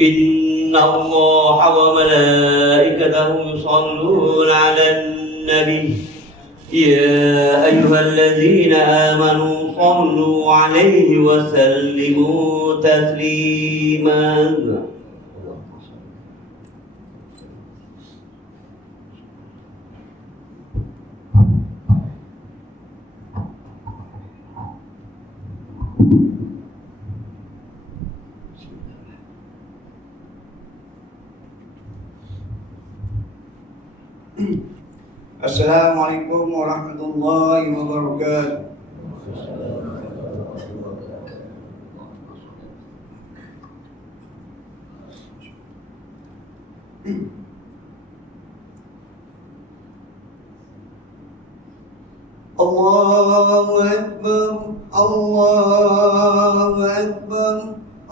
إن الله وملائكته يصلون على النبي يا أيها الذين آمنوا صلوا عليه وسلموا تسليما. Assalamualaikum warahmatullahi wabarakatuh. Allahu Akbar, Allahu Akbar,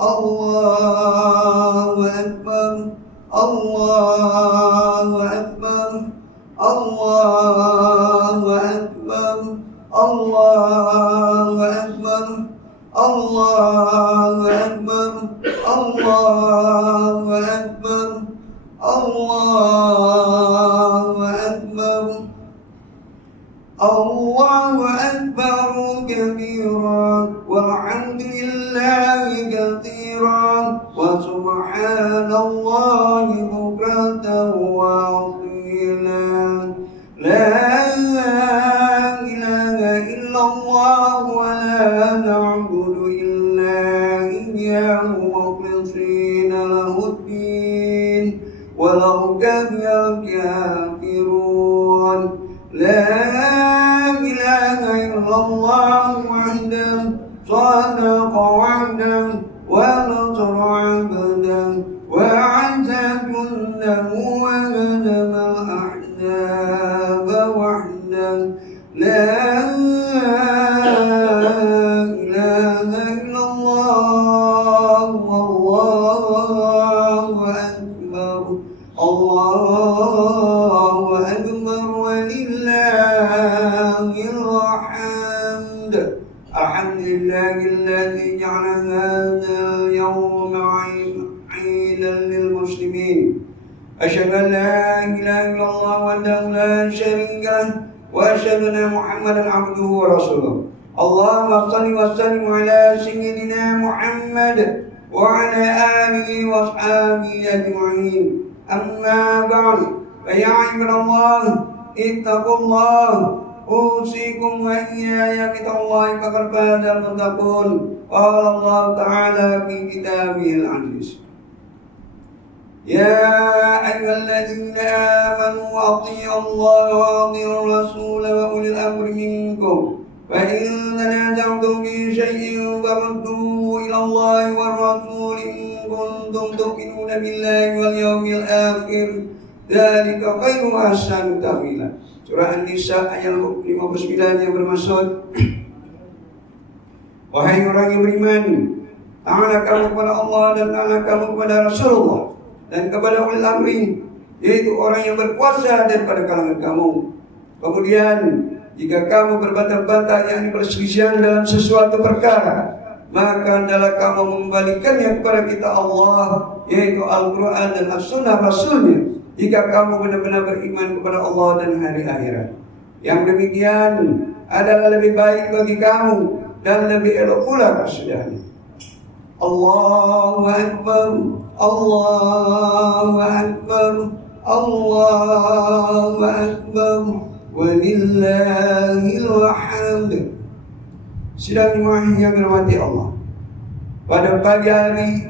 Allahu Akbar, Allahu Akbar, Allahu Akbar, Allahu Akbar, Allahu Akbar, Allahu Akbar, Allahu Akbar, Allahu Akbar kabiran walhamdulillahi katsiran wa subhanallahi bukratan wa asila. La ilaha illallah wa la na'budu illa iyyahu mukhlishina lahuddin walau karihal kafirun. La ilaha illallah wahdahu sadaqa wa'dahu wa nasara 'abdahu wa 'azza jundahu wa hadama al-ahzaba wahdahu. La ilaha illallah wallahu akbar, Allahu akbar walillahil hamd. Alhamdulillahilladzi ja'ala hadzal yawma 'iidan lil muslimin. Asyhadu an la ilaha illallah wahdahu la syarika lahu wa asyhadu anna Muhammadan 'abduhu wa rasuluh. Allahumma shalli wa sallim ala sayyidina Muhammad wa ala alihi wa ashabihi ajma'in. Amma ba'd, fa ya ibadallah ittaqullah usikum wa iyaya bittallahi faqad fazal muttaqun. Qala Allah ta'ala fi kitabihil aziz. Ya ayyuhalladzina amanu athi'u Allah wa athi'ur rasul wa ulil amri minkum. Fa in tanaza'tum fi shay'in farudduhu ila Allah war rasul in kuntum tu'minuna billahi wal yawmil akhir. Dzalika khairu wa ahsanu ta'wila. Surah An-Nisa ayat 59 yang bermaksud, wahai orang yang beriman, taatlah kamu kepada Allah dan taatlah kamu kepada Rasulullah dan kepada ulil amri, yaitu orang yang berkuasa daripada kalangan kamu. Kemudian jika kamu berbantah-bantah yakni perselisihan dalam sesuatu perkara, maka hendaklah kamu mengembalikannya kepada kita Allah, yaitu Al-Quran dan As-Sunnah Rasulnya, jika kamu benar-benar beriman kepada Allah dan hari akhirat. Yang demikian adalah lebih baik bagi kamu dan lebih elok pula kesudahnya. Allahu Akbar, Allahu Akbar, Allahu Akbar, walillahil hamd. Sidang jemaah yang dirahmati Allah, pada pagi hari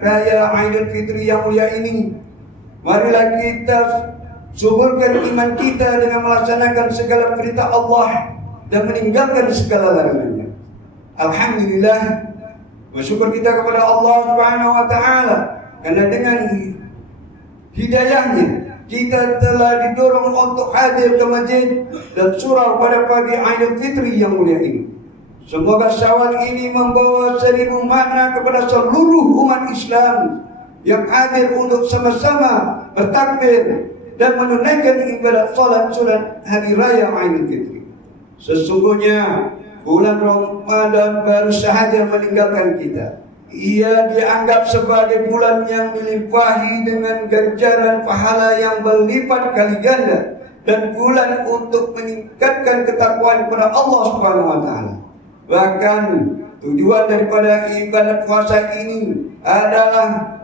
raya Aidil Fitri yang mulia ini, marilah kita suburkan iman kita dengan melaksanakan segala perintah Allah dan meninggalkan segala larangannya. Alhamdulillah, bersyukur kita kepada Allah Subhanahu wa taala karena dengan hidayahnya kita telah didorong untuk hadir ke masjid dan surau pada pagi Aidil Fitri yang mulia ini. Semoga Syawal ini membawa 1000 makna kepada seluruh umat Islam yang hadir untuk sama-sama bertakbir dan menunaikan ibadat salat sunat hari raya Aidil Fitri. Sesungguhnya bulan Ramadan baru sahaja meninggalkan kita. ia dianggap sebagai bulan yang dilimpahi dengan ganjaran pahala yang berlipat kali ganda, dan bulan untuk meningkatkan ketakwaan kepada Allah Subhanahu wa taala. Bahkan tujuan daripada ibadat puasa ini adalah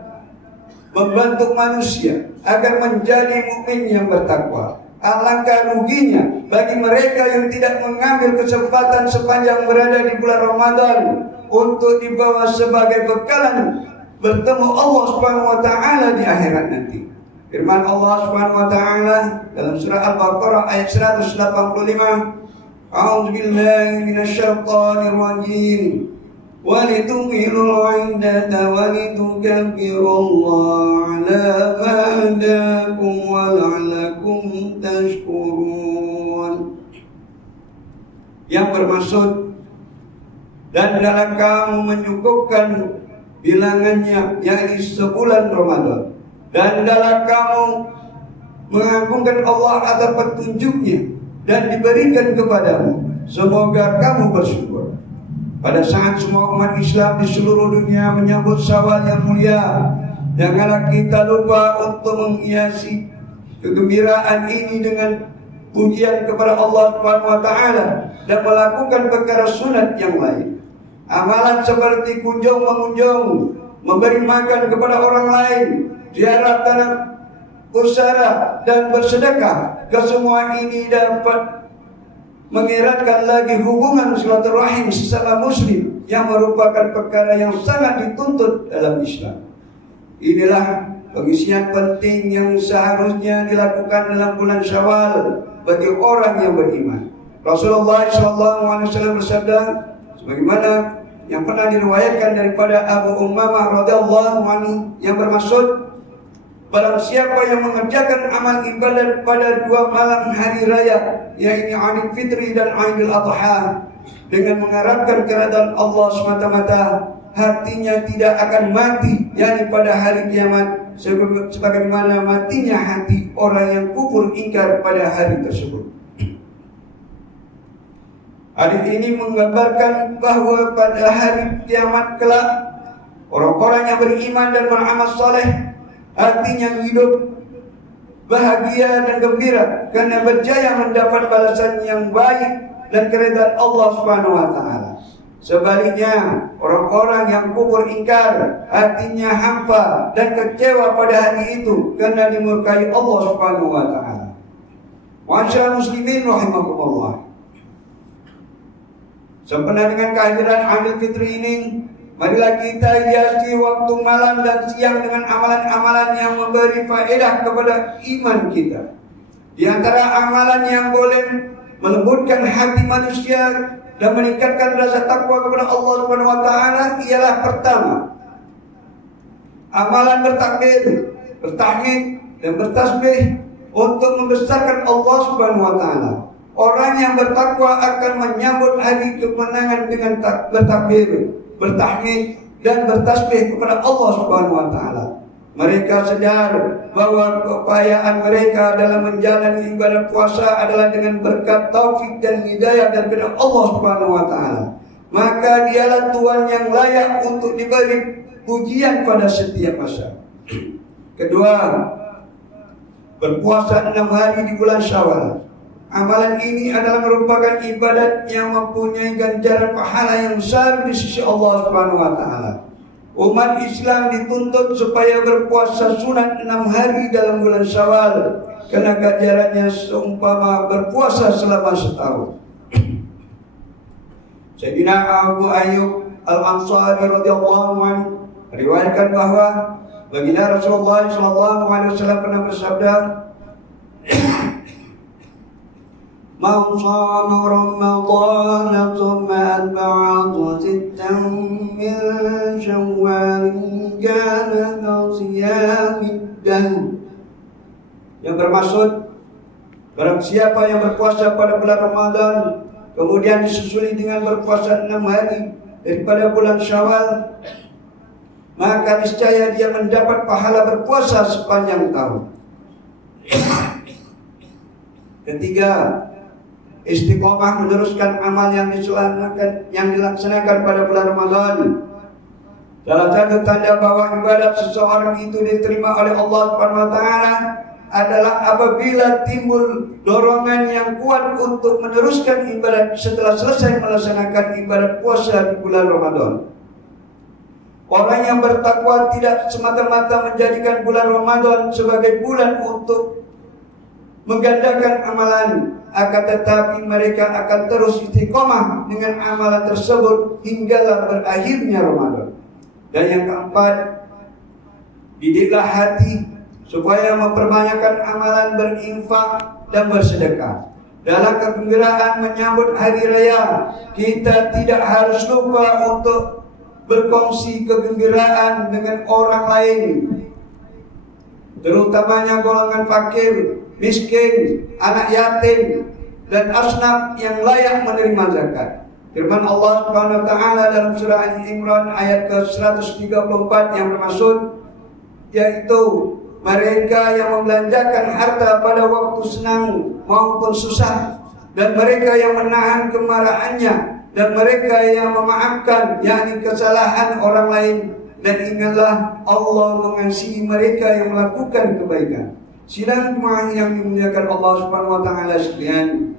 membentuk manusia agar menjadi mukmin yang bertakwa. Alangkah ruginya bagi mereka yang tidak mengambil kesempatan sepanjang berada di bulan Ramadan untuk dibawa sebagai bekalan bertemu Allah Subhanahu wa taala di akhirat nanti. Firman Allah Subhanahu wa taala dalam surah Al-Baqarah ayat 185, A'udzu billahi minasyaitonir rajim. وَلِتُكْمِلُوا الْعِدَّةَ وَلِتُكَبِّرُوا اللَّهَ عَلَى مَا هَدَاكُمْ وَلَعَلَّكُمْ تَشْكُرُونَ. Yang bermaksud, dan dalam kamu menyukupkan bilangannya, yakni sebulan Ramadan, dan dalam kamu mengagungkan Allah atas petunjuknya dan diberikan kepadamu, semoga kamu bersyukur. Pada saat semua umat Islam di seluruh dunia menyambut Syawal yang mulia, janganlah kita lupa untuk menghiasi kegembiraan ini dengan pujian kepada Allah Subhanahu wa taala dan melakukan perkara sunat yang lain. Amalan seperti kunjung mengunjung, memberi makan kepada orang lain, ziarah tanah pusara dan bersedekah, kesemua ini dapat mengeratkan lagi hubungan silaturahim sesama muslim yang merupakan perkara yang sangat dituntut dalam Islam. Inilah pengisian penting yang seharusnya dilakukan dalam bulan Syawal bagi orang yang beriman. Rasulullah SAW bersabda sebagaimana yang pernah diriwayatkan daripada Abu Ummamah radhiyallahu anhu, yang bermaksud, barang siapa yang mengerjakan amal ibadat pada 2 malam hari raya, yaitu Idul Fitri dan Idul Adha, dengan mengharapkan keridhaan Allah semata-mata, hatinya tidak akan mati, yakni pada hari kiamat, sebagaimana matinya hati orang yang kufur ingkar pada hari tersebut. Hadis ini menggambarkan bahwa pada hari kiamat kelak, orang-orang yang beriman dan beramal saleh artinya hidup bahagia dan gembira karena berjaya mendapat balasan yang baik dan keridhaan Allah Subhanahu wa taala. Sebaliknya, orang-orang yang kufur ingkar artinya hampa dan kecewa pada hari itu karena dimurkai Allah Subhanahu wa taala. Wa'asyiral muslimin rahimakumullah. Sempena dengan kehadiran Idul Fitri ini, marilah kita hiasi waktu malam dan siang dengan amalan-amalan yang memberi faedah kepada iman kita. Di antara amalan yang boleh melembutkan hati manusia dan meningkatkan rasa takwa kepada Allah Subhanahu wa taala ialah pertama, amalan bertakbir, bertahmid dan bertasbih untuk membesarkan Allah Subhanahu wa taala. Orang yang bertakwa akan menyambut hari kemenangan dengan bertakbir, bertahmid dan bertasbih kepada Allah Subhanahu wa taala. Mereka sadar bahwa keupayaan mereka dalam menjalani ibadah puasa adalah dengan berkat taufik dan hidayah daripada Allah Subhanahu wa taala. Maka dialah Tuhan yang layak untuk diberi pujian pada setiap masa. Kedua, berpuasa 6 hari di bulan Syawal. Amalan ini adalah merupakan ibadat yang mempunyai ganjaran pahala yang besar di sisi Allah Subhanahu wa taala. Umat Islam dituntut supaya berpuasa sunat 6 hari dalam bulan Syawal karena ganjarannya seumpama berpuasa selama setahun. Sayyidina Abu Ayyub Al-Ansari radhiyallahu anhu meriwayatkan bahwa baginda Rasulullah SAW pernah bersabda, Man shama Ramadan thumma atba'ahu sittan min Syawwal kana kasiyamid dahr. Yang bermaksud, barang siapa yang berpuasa pada bulan Ramadan kemudian disusuli dengan berpuasa 6 hari daripada bulan Syawal, maka niscaya dia mendapat pahala berpuasa sepanjang tahun. Ketiga, istiqomah meneruskan amal yang dilaksanakan pada bulan Ramadan. Salah satu tanda bahwa ibadat seseorang itu diterima oleh Allah Subhanahu wa taala adalah apabila timbul dorongan yang kuat untuk meneruskan ibadat setelah selesai melaksanakan ibadat puasa di bulan Ramadan. Orang yang bertakwa tidak semata-mata menjadikan bulan Ramadan sebagai bulan untuk menggandakan amalan, akan tetapi mereka akan terus istiqomah dengan amalan tersebut hinggalah berakhirnya Ramadan. Dan yang keempat, didiklah hati supaya memperbanyakkan amalan berinfak dan bersedekah. Dalam kegembiraan menyambut hari raya, kita tidak harus lupa untuk berkongsi kegembiraan dengan orang lain, terutamanya golongan fakir, miskin, anak yatim, dan asnaf yang layak menerima zakat. Firman Allah Subhanahu wa taala dalam surah Al-Imran ayat ke-134 yang bermaksud yaitu mereka yang membelanjakan harta pada waktu senang maupun susah, dan mereka yang menahan kemarahannya, dan mereka yang memaafkan yakni kesalahan orang lain, dan ingatlah Allah mengasihi mereka yang melakukan kebaikan. Sidang jemaah yang dimuliakan Allah Subhanahu wa taala sekalian,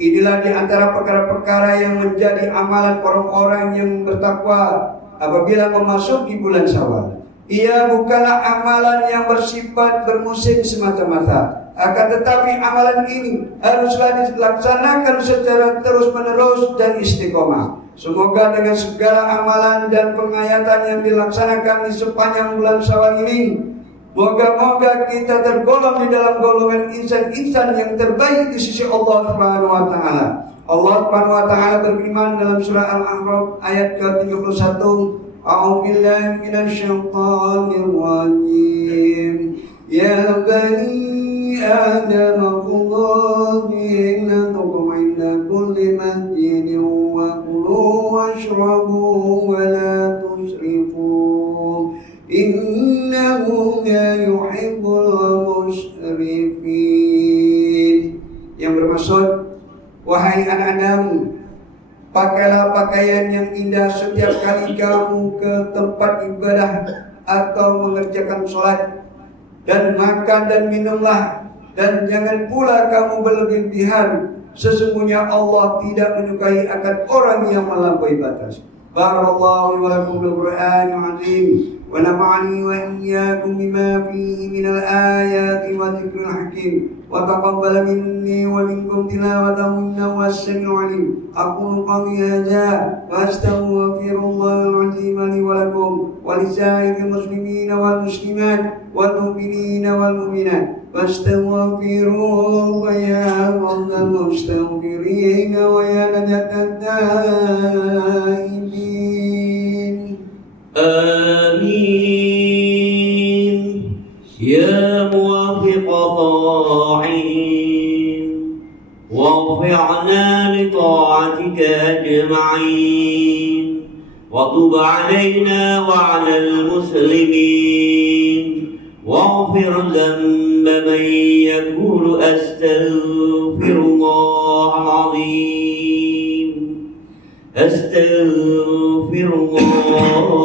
inilah di antara perkara-perkara yang menjadi amalan orang-orang yang bertakwa apabila memasuki bulan Syawal. Ia bukanlah amalan yang bersifat bermusim semata-mata, akan tetapi amalan ini haruslah dilaksanakan secara terus-menerus dan istiqomah. Semoga dengan segala amalan dan pengayatan yang dilaksanakan di sepanjang bulan Syawal ini, moga-moga kita tergolong di dalam golongan insan-insan yang terbaik di sisi Allah Subhanahu wa taala. Allah Subhanahu wa taala berfirman dalam surah Al-A'raf ayat ke-31, A'udzu billahi minasyaitonir rajim. Ya bani Adam khudhu zinatakum 'inda kulli masjidin wa kulu washrabu wa la tusrifu. Innahu la yuhibbul musrifin. Yang bermaksud, wahai anak Adam, pakailah pakaian yang indah setiap kali kamu ke tempat ibadah atau mengerjakan sholat, dan makan dan minumlah, dan jangan pula kamu berlebihan. Sesungguhnya Allah tidak menyukai akan orang yang melampaui batas. Barakallahu wa lakum bil Qur'anil azim wa nafa'ani wa iyyakum bima fihi minal ayati wa dzikril hakim wa taqabbal minni wa minkum tilawatahu innahu was-sami'ul 'alim. Aqulu qawli hadza wa astaghfirullahal azim li wa lakum wa lisa'iril muslimin wal muslimat wal mu'minina wal mu'minat fastaghfiruhu wa ya rabbal mustaghfirin wa ya najatad da'imin. آمين يا موافق طاعين وارفعنا لطاعتك أجمعين وتب علينا وعلى المسلمين واغفر ذنب من يقول أستغفر الله العظيم أستغفر الله.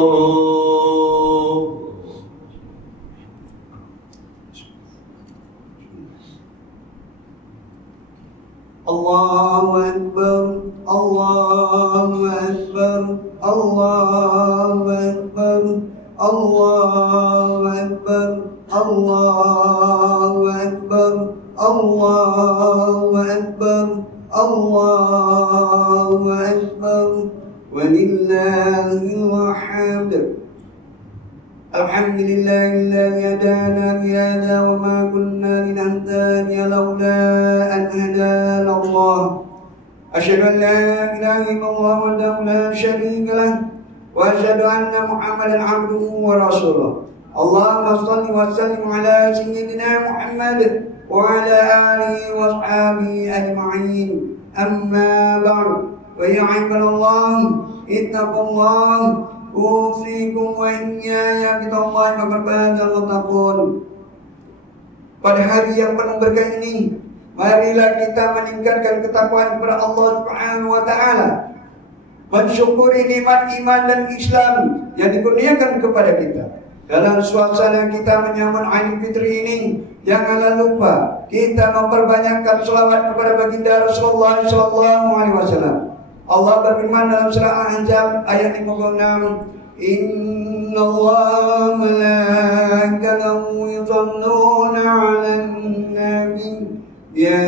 Allahu Akbar, Allahu Akbar, Allahu Akbar, Allahu Akbar, Allahu Akbar, Allahu Akbar, Allahu Akbar, walillahil hamd. Alhamdulillahilladzi hadana li hadza wa ma kunna linahtadiya laula an hadana Allah. Asyhadu an la ilaha illallah wahdahu la syarika lah wa asyhadu anna Muhammadan 'abduhu wa rasuluh. Allahumma shalli wa sallim ala sayyidina Muhammad wa ala alihi wa ashabihi ajma'in. Amma ba'd. Wa ya ibadallah, ittaqullah. Usikum wa iyyaya bittallahi faqad fazal muttaqun. Pada hari yang penuh berkah ini, marilah kita meningkatkan ketakwaan kepada Allah Subhanahu wa taala. mensyukuri nikmat iman dan Islam yang dikurniakan kepada kita. Dalam suasana kita menyambut Aidil Fitri ini, janganlah lupa kita memperbanyakkan selawat kepada baginda Rasulullah SAW. Allah berfirman dalam surah Al-Ahzab ayat 56, Inna Allah malaikatahu yusalluna 'alan nabi ya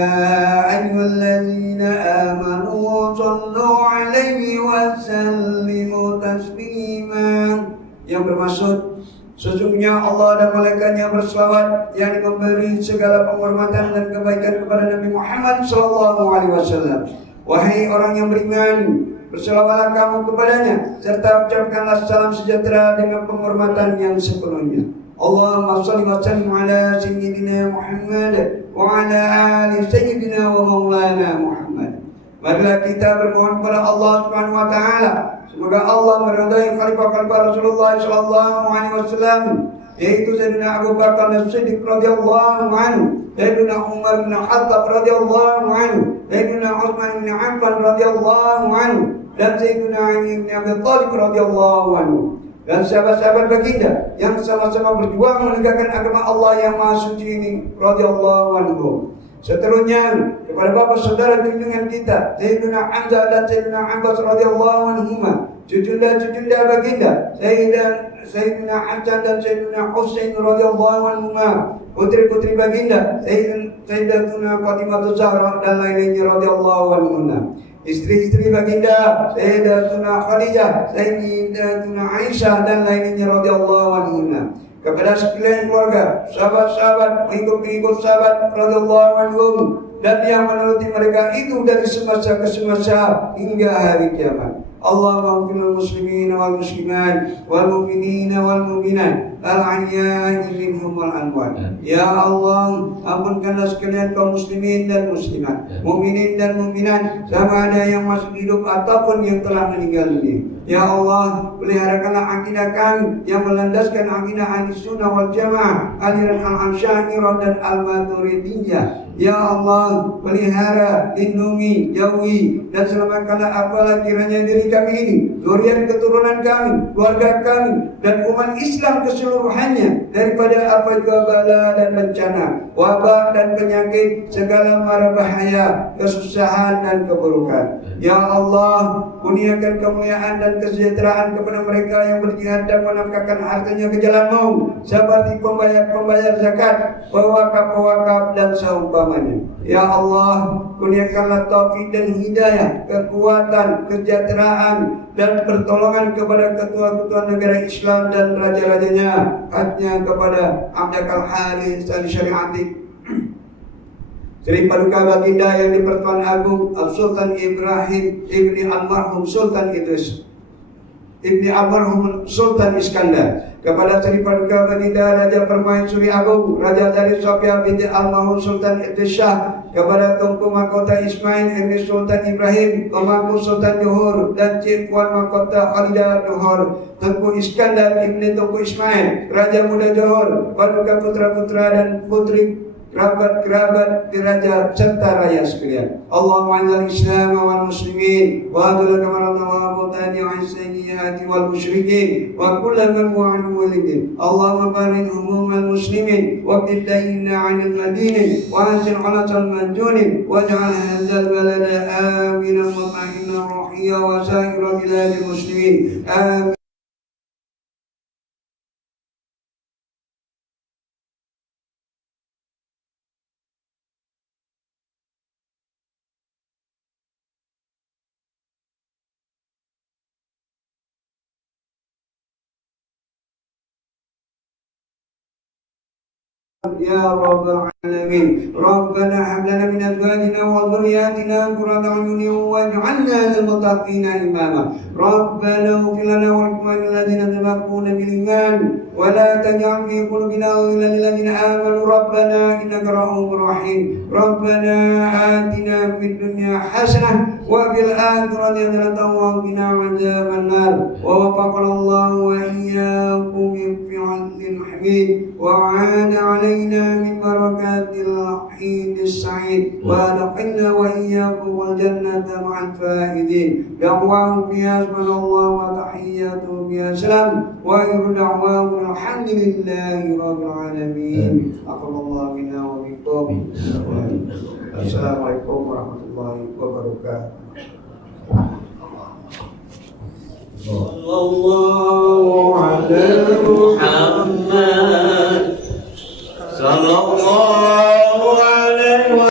ayyuhallazina amanu sallu 'alaihi wa sallimu taslima. Yang bermaksud sesungguhnya Allah dan malaikatnya berselawat yang memberi segala penghormatan dan kebaikan kepada Nabi Muhammad SAW. Wahai orang yang beriman, berselawatlah kamu kepadanya serta ucapkanlah salam sejahtera dengan penghormatan yang sepenuhnya. Allahumma shalli wa sallim ala sayyidina Muhammad wa ala ali sayyidina wa maulana Muhammad. Marilah kita bermohon kepada Allah Subhanahu wa taala semoga Allah meridai khalifah Rasulullah SAW, yaitu Sayyidina Abu Bakar As-Siddiq radhiyallahu anhu, Sayyidina Umar bin Khattab radhiyallahu anhu, Sayyidina Utsman bin Affan radhiyallahu anhu, dan Sayyidina Ali bin Abi Thalib radhiyallahu anhu, dan sahabat-sahabat baginda yang sama-sama berjuang menegakkan agama Allah yang Maha Suci ini radhiyallahu anhu. Seterusnya kepada bapak saudara junjungan kita Sayyidina Hamzah dan Sayyidina Abbas radhiyallahu anhuma, cucunda baginda Sayyidina Hasan dan Sayyidina Husain radhiyallahu anhuma, putri-putri baginda Sayyidatuna Fatimah Zahra dan lainnya radhiyallahu anhuma, istri-istri baginda Sayyidatuna Khadijah, Sayyidatuna Aisyah dan lainnya radhiyallahu anhuma. Kepada sekalian keluarga, sahabat-sahabat, pengikut-pengikut sahabat radhiyallahu anhum, dan yang menuruti mereka itu dari semasa ke semasa hingga hari kiamat. Allahumma ighfir muslimin wal muslimat wal mu'minin wal mu'minat al-ahya'i minhum wal amwat. Ya Allah, ampunkanlah sekalian kaum muslimin dan muslimat, mukminin dan mukminat, sama ada yang masih hidup ataupun yang telah meninggal dunia. Ya Allah, peliharakanlah akidah kami yang melandaskan akidah Ahlussunnah wal Jamaah, aliran Al-Asy'ariyah dan Al-Maturidiyah. Ya Allah, pelihara, lindungi, jauhi dan selamatkanlah apalah kiranya diri kami ini, zuriat keturunan kami, keluarga kami, dan umat Islam keseluruhannya daripada apa jua bala dan bencana, wabah dan penyakit, segala mara bahaya, kesusahan dan keburukan. Ya Allah, kurniakan kemuliaan dan kesejahteraan kepada mereka yang berjihad dan menafkahkan hartanya ke jalan-Mu, seperti pembayar zakat, pewakaf dan seumpamanya. Ya Allah, kurniakanlah taufik dan hidayah, kekuatan, kesejahteraan dan pertolongan kepada ketua-ketua negara Islam dan raja-rajanya, hadnya kepada Abd al-Haris al-Syari'ati Sri Paduka Baginda yang di-Pertuan Agung Sultan Ibrahim Ibni Almarhum Sultan Idris Ibni Almarhum Sultan Iskandar, kepada Sri Paduka Baginda Raja Permaisuri Agung Raja dari Sofia binti Almarhum Sultan Idris Shah, kepada Tunku Mahkota Ismail Ibni Sultan Ibrahim Pemangku Sultan Johor dan Cik Puan Mahkota Khalidah Johor, Tunku Iskandar Ibni Tunku Ismail Raja Muda Johor, Paduka putra-putra dan putri, kerabat diraja serta rakyat sekalian. Allahumma anzal Islam wal muslimin wa adul kamal tawabutani wa sayyiati wal musyrikin wa kullu man wa'an walidin. Allahumma barik umumul muslimin wa qiddaina 'anil madinin wa anzil 'alatal manjunin waj'al hadzal balada aminan mutma'innan rahiyya wa sa'ira biladil muslimin. Amin. يا رب العالمين ربنا هب لنا من ازواجنا وذرياتنا قرة اعين واجعلنا للمتقين اماما ربنا اغفر لنا ولإخواننا الذين سبقونا بالايمان ولا تجعل في قلوبنا غلا للذين امنوا ربنا انك رؤوف رحيم ربنا آتنا في الدنيا حسنة وفي الآخرة حسنة وقنا عذاب النار ووفقنا الله وإياكم بفعل الحميد وعان علينا علينا من بركات العيد السعيد وأدخلنا وإياكم الجنة مع الفائزين. دعواهم فيها سبحان الله وتحياتهم فيها سلام وآخر دعواهم الحمد لله رب العالمين. أقبل الله منا ومنكم. السلام عليكم ورحمة الله وبركاته. صلى الله على محمد صلى الله